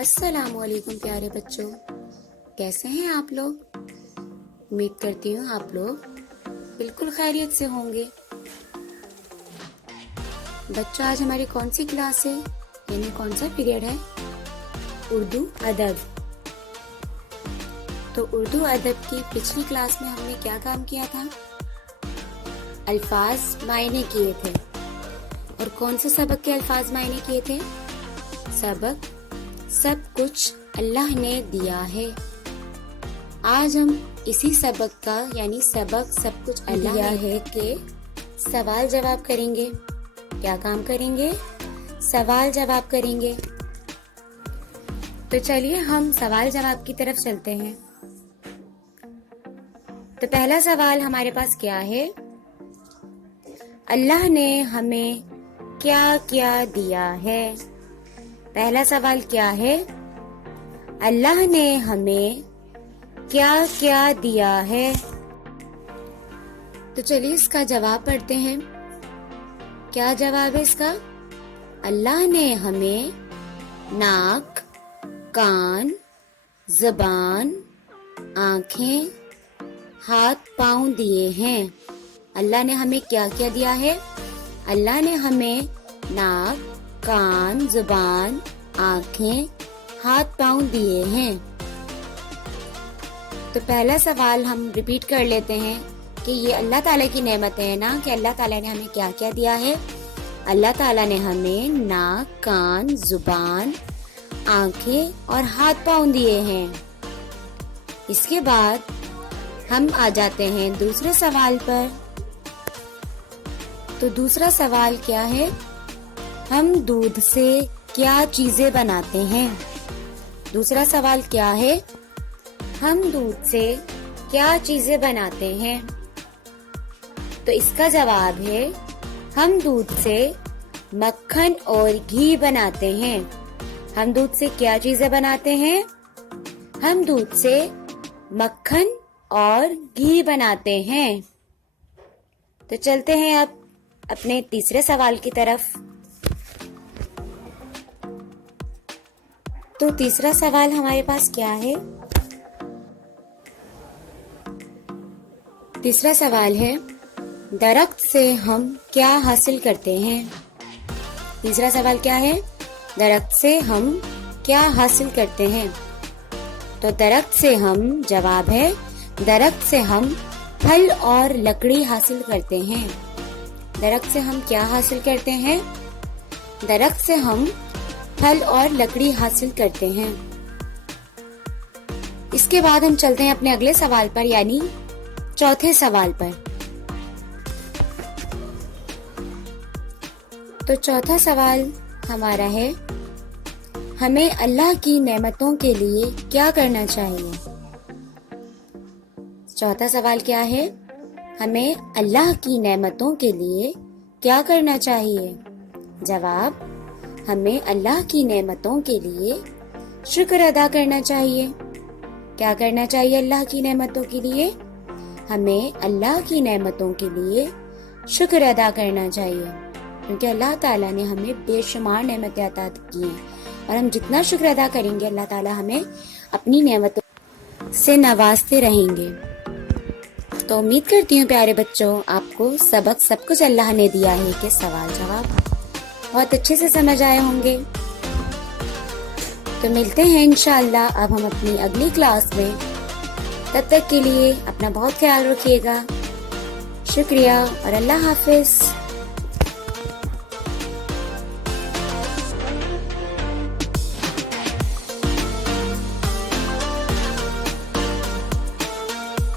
السلام علیکم پیارے بچوں، کیسے ہیں آپ لوگ؟ امید کرتی ہوں آپ لوگ بالکل خیریت سے ہوں گے۔ بچوں، آج ہماری کون سی کلاس ہے، یعنی کون سا پیریڈ ہے؟ اردو ادب۔ تو اردو ادب کی پچھلی کلاس میں ہم نے کیا کام کیا تھا؟ الفاظ معائنے کیے تھے۔ اور کون سے سبق کے الفاظ معائنے کیے تھے؟ سبق سب کچھ اللہ نے دیا ہے۔ آج ہم اسی سبق کا یعنی سبق سب کچھ اللہ دیا ہے کہ سوال جواب کریں گے۔ کیا کام کریں گے؟ سوال جواب کریں گے۔ تو چلیے ہم سوال جواب کی طرف چلتے ہیں۔ تو پہلا سوال ہمارے پاس کیا ہے؟ اللہ نے ہمیں کیا کیا دیا ہے؟ پہلا سوال کیا ہے؟ اللہ نے ہمیں کیا کیا دیا ہے؟ تو چلیے اس کا جواب پڑھتے ہیں۔ کیا جواب ہے اس کا؟ اللہ نے ہمیں ناک، کان، زبان، آنکھیں، ہاتھ پاؤں دیے ہیں۔ اللہ نے ہمیں کیا کیا دیا ہے؟ اللہ نے ہمیں ناک، کان، زبان، آنکھیں، ہاتھ پاؤں دیے ہیں۔ تو پہلا سوال ہم ریپیٹ کر لیتے ہیں کہ یہ اللہ تعالیٰ کی نعمتیں ہیں نا، کہ اللہ تعالیٰ نے ہمیں کیا کیا دیا ہے؟ اللہ تعالیٰ نے ہمیں ناک، کان، زبان، آنکھیں اور ہاتھ پاؤں دیے ہیں۔ اس کے بعد ہم آ جاتے ہیں دوسرے سوال پر۔ تو دوسرا سوال کیا ہے؟ ہم دودھ سے کیا چیزیں بناتے ہیں؟ دوسرا سوال کیا ہے؟ ہم دودھ سے کیا چیزیں بناتے ہیں؟ تو اس کا جواب ہے ہم دودھ سے مکھن اور گھی بناتے ہیں۔ ہم دودھ سے کیا چیزیں بناتے ہیں؟ ہم دودھ سے مکھن اور گھی بناتے ہیں۔ تو چلتے ہیں اب اپنے تیسرے سوال کی طرف۔ تو تیسرا سوال ہمارے پاس کیا ہے؟ تیسرا سوال ہے درخت سے ہم کیا حاصل کرتے ہیں؟ تیسرا سوال کیا ہے؟ درخت سے ہم کیا حاصل کرتے ہیں؟ تو درخت سے ہم، جواب ہے درخت سے ہم پھل اور لکڑی حاصل کرتے ہیں۔ درخت سے ہم کیا حاصل کرتے ہیں؟ درخت سے ہم پھل اور لکڑی حاصل کرتے ہیں۔ اس کے بعد ہم چلتے ہیں اپنے اگلے سوال پر، یعنی چوتھے سوال پر۔ تو چوتھا سوال ہمارا ہے ہمیں اللہ کی نعمتوں کے لیے کیا کرنا چاہیے؟ چوتھا سوال کیا ہے؟ ہمیں اللہ کی نعمتوں کے لیے کیا کرنا چاہیے؟ جواب، ہمیں اللہ کی نعمتوں کے لیے شکر ادا کرنا چاہیے۔ کیا کرنا چاہیے اللہ کی نعمتوں کے لیے؟ ہمیں اللہ کی نعمتوں کے لیے شکر ادا کرنا چاہیے، کیونکہ اللہ تعالیٰ نے ہمیں بے شمار نعمتیں عطا کی ہیں، اور ہم جتنا شکر ادا کریں گے اللہ تعالیٰ ہمیں اپنی نعمتوں سے نوازتے رہیں گے۔ تو امید کرتی ہوں پیارے بچوں آپ کو سبق سب کچھ اللہ نے دیا ہے کہ سوال جواب بہت اچھے سے سمجھ آئے ہوں گے۔ تو ملتے ہیں انشاءاللہ اب ہم اپنی اگلی کلاس میں۔ تب تک کے لیے اپنا بہت خیال رکھیے گا۔ شکریہ اور اللہ حافظ۔